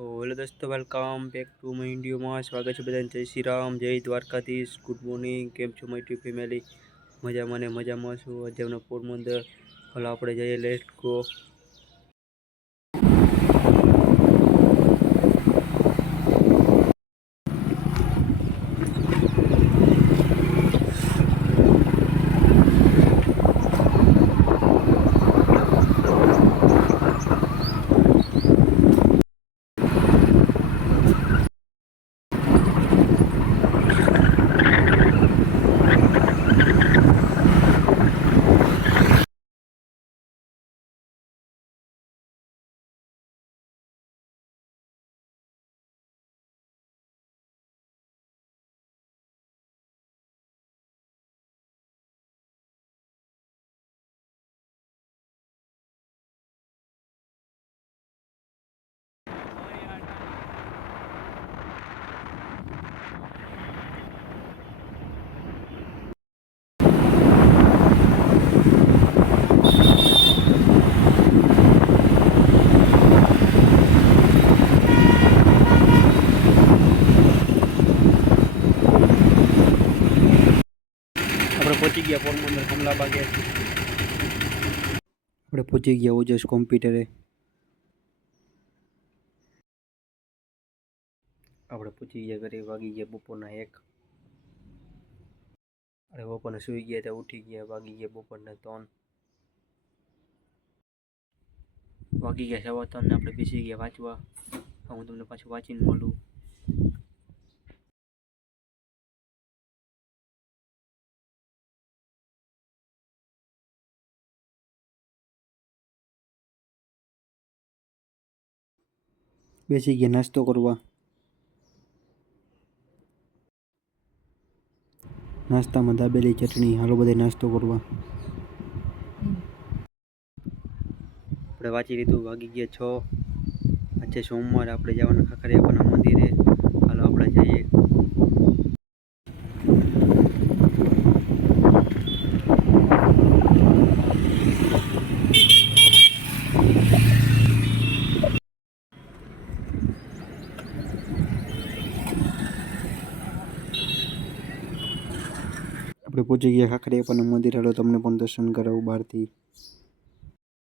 Hello દોસ્તો welcome back to my ઇન્ડિયોમાં સ્વાગત છે બધાને. જય શ્રી રામ, જય દ્વારકાધીશ. ગુડ મોર્નિંગ કેમ છો માય ટ્યુ ફેમિલી મજામાં ને મજામાં છું. આજે અમને પોરબંદર. હલો, આપણે જઈએ. લેટ ગો આપણે પહોંચી ગયા પોરબંદર કમલા બાગે આપણે પહોંચી ગયા ઓજસ કોમ્પ્યુટરે. આપણે પહોંચી ગયા ઘરે વાગી ગયા બપોરના એક. અરે બપોરના સૂઈ ગયા ત્યાં ઉઠી ગયા, વાગી ગયા બપોરના ત્રણ. વાગી ગયા સવા ત્રણ આપણે બેસી ગયા વાંચવા. હું તમને પાછું વાંચીને મળું. બેસી ગયા, નાસ્તો કરવા. નાસ્તામાં દાબેલી ચટણી. હાલો બધે નાસ્તો કરવા. આપણે વાંચી લીધું, વાગી ગયા છ. આજે સોમવાર, આપણે જવાના ખાખરિયાપાના મંદિરે. હાલો આપણે જઈએ. આપણે પહોંચી ગયા ખાખરિયાપાના મંદિર હાલો તમને પણ દર્શન કરાવું બહારથી.